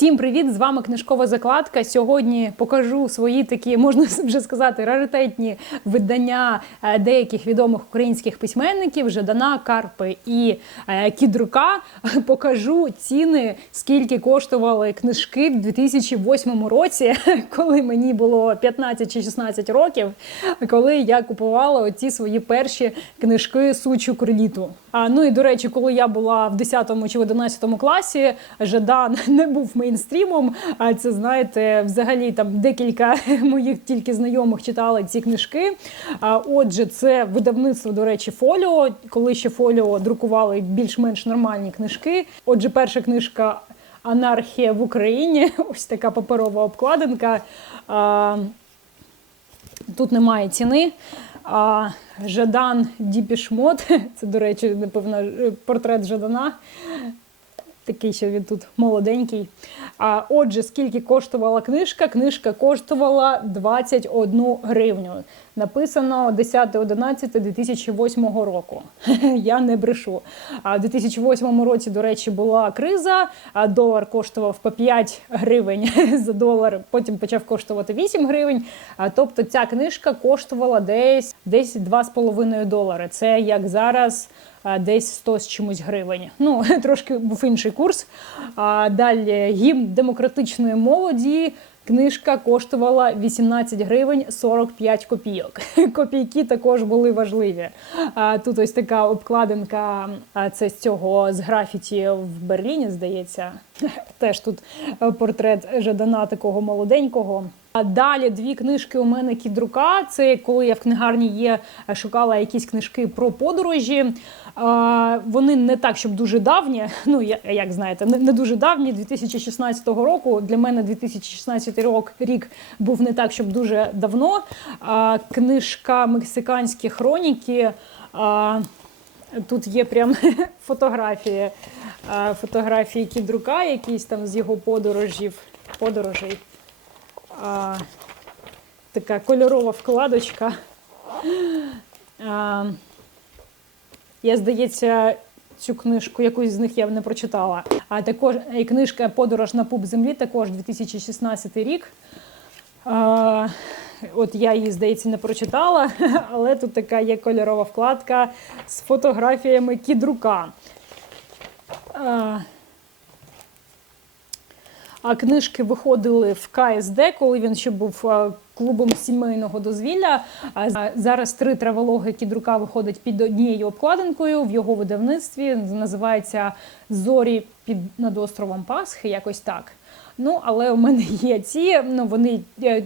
Всім привіт! З вами книжкова закладка. Сьогодні покажу свої такі, можна вже сказати, раритетні видання е, деяких відомих українських письменників Жадана, Карпи і е, Кідрука. Покажу ціни, скільки коштували книжки в 2008 році, коли мені було 15 чи 16 років, коли я купувала оці свої перші книжки Сучу криліту. Ну і до речі, коли я була в 10 чи в 11 класі, Жадан не був мейнстрімом. А це знаєте, взагалі там декілька моїх тільки знайомих читали ці книжки. Отже, це видавництво, до речі, фоліо, коли ще фоліо друкували більш-менш нормальні книжки. Отже, перша книжка. Анархія в Україні. Ось така паперова обкладинка. Тут немає ціни. А, Жадан Діпішмот. Це, до речі, напевно, портрет Жадана. Такий ще він тут молоденький. А отже, скільки коштувала книжка? Книжка коштувала 21 гривню. Написано 10.11.2008 року. Я не брешу. А в 2008 році, до речі, була криза. Долар коштував по 5 гривень за долар. Потім почав коштувати 8 гривень. Тобто ця книжка коштувала десь десь 2,5 долари. Це як зараз десь 100 з чимось гривень. Ну, трошки був інший курс. А, далі гімн демократичної молоді. Книжка коштувала 18 гривень 45 копійок. Копійки також були важливі. А, Тут ось така обкладинка. Це з цього з графіті в Берліні, здається. Теж тут е, портрет Жадана такого молоденького. Далі дві книжки у мене кідрука. Це коли я в книгарні є, е, шукала якісь книжки про подорожі. Вони не так, щоб дуже давні. Ну як знаєте, не дуже давні. 2016 року. Для мене 2016 рік, рік був не так, щоб дуже давно. Книжка Мексиканські хроніки. Тут є прям фотографії, фотографії кідрука, якісь там з його подорожів, подорожей. А, така кольорова вкладочка. А, я, здається, цю книжку, якусь з них я не прочитала. А також і книжка Подорож на пуп землі, також 2016 рік. А, От я її, здається, не прочитала, але тут така є кольорова вкладка з фотографіями кідрука. А, а книжки виходили в КСД, коли він ще був клубом сімейного дозвілля. Зараз три травологи кідрука виходить під однією обкладинкою в його видавництві. Називається Зорі під над островом Пасхи, якось так. Ну, але у мене є ці. Ну вони е,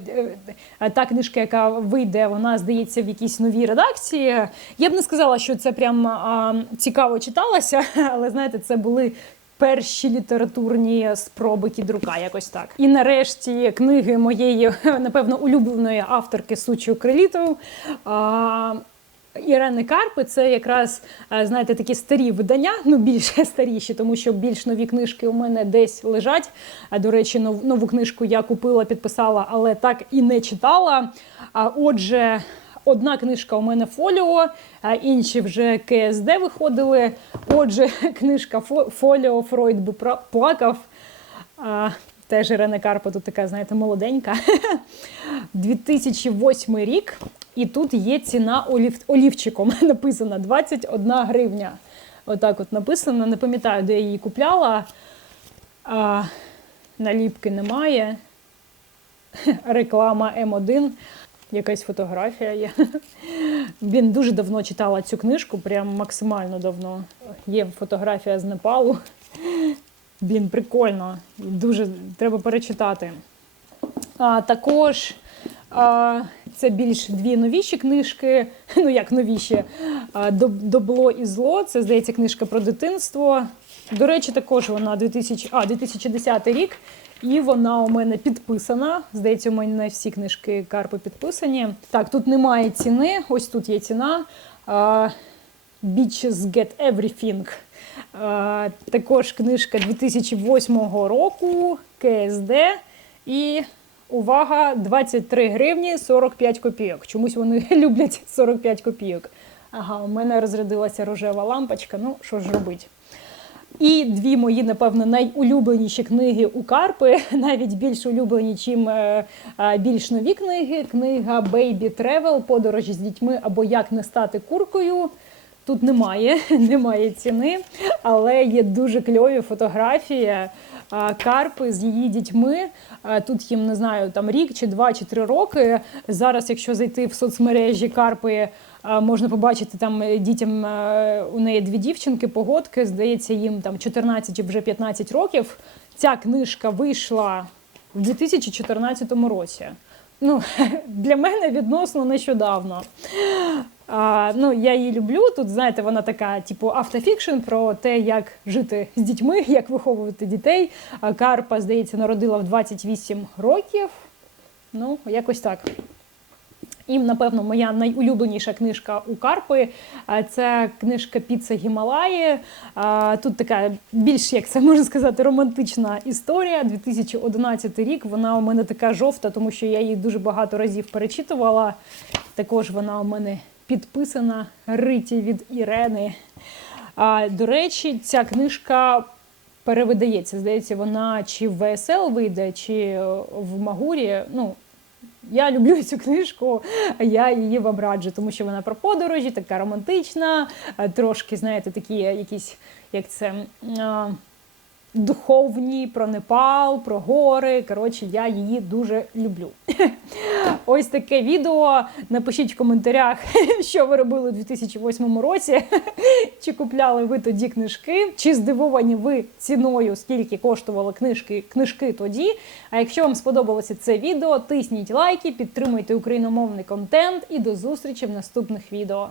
е, та книжка, яка вийде, вона здається в якійсь новій редакції. Я б не сказала, що це прям а, цікаво читалося, але знаєте, це були. Перші літературні спроби кідрука, якось так. І нарешті книги моєї, напевно, улюбленої авторки Сучу Крилітов. Ірени Карпи це якраз е, знаєте такі старі видання, ну більше старіші, тому що більш нові книжки у мене десь лежать. А до речі, нов- нову книжку я купила, підписала, але так і не читала. А отже, одна книжка у мене фоліо, а інші вже КСД виходили. Отже, книжка Фоліо Фройд би плакав. Теж Ірена Карпа тут така, знаєте, молоденька. 2008 рік. І тут є ціна олів... олівчиком написана 21 гривня. Отак от написано. Не пам'ятаю, де я її купляла. А, наліпки немає. Реклама М1. Якась фотографія є. Він дуже давно читала цю книжку, прям максимально давно. Є фотографія з Непалу. Він прикольно. Дуже треба перечитати. А, також а, це більш дві новіші книжки. Ну як новіші? Добло і зло. Це здається книжка про дитинство. До речі, також вона 2000, а, 2010 рік. І вона у мене підписана. Здається, у мене всі книжки Карпи підписані. Так, тут немає ціни. Ось тут є ціна. А, Bitches Get Everything. А, також книжка 2008 року КСД. І увага, 23 гривні 45 копійок. Чомусь вони люблять 45 копійок. Ага, у мене розрядилася рожева лампочка. Ну, що ж робить? І дві мої, напевно, найулюбленіші книги у Карпи, навіть більш улюблені, чим е, е, більш нові книги. Книга Бейбі Тревел подорожі з дітьми або Як не стати куркою. Тут немає, немає ціни, але є дуже кльові фотографії Карпи з її дітьми. Тут їм не знаю, там рік чи два чи три роки. Зараз, якщо зайти в соцмережі Карпи, можна побачити там е, дітям е, у неї дві дівчинки, погодки. Здається, їм там 14 чи вже 15 років. Ця книжка вийшла в 2014 році. Ну, для мене відносно нещодавно. А, ну, я її люблю. Тут, знаєте, вона така, типу, автофікшн про те, як жити з дітьми, як виховувати дітей. А Карпа, здається, народила в 28 років. Ну, якось так. І, напевно, моя найулюбленіша книжка у Карпи це книжка Піца Гімалаї. Тут така більш, як це можна сказати, романтична історія. 2011 рік. Вона у мене така жовта, тому що я її дуже багато разів перечитувала. Також вона у мене підписана Риті від Ірени. А, До речі, ця книжка перевидається. Здається, вона чи в ВСЛ вийде, чи в Магурі. Ну, я люблю цю книжку, я її вам раджу, тому що вона про подорожі, така романтична, е, трошки, знаєте, такі якісь, як це. Духовні про Непал, про гори. Коротше, я її дуже люблю. Ось таке відео. Напишіть в коментарях, що ви робили у 2008 році. Чи купляли ви тоді книжки? Чи здивовані ви ціною, скільки коштували книжки, книжки тоді? А якщо вам сподобалося це відео, тисніть лайки, підтримуйте україномовний контент і до зустрічі в наступних відео.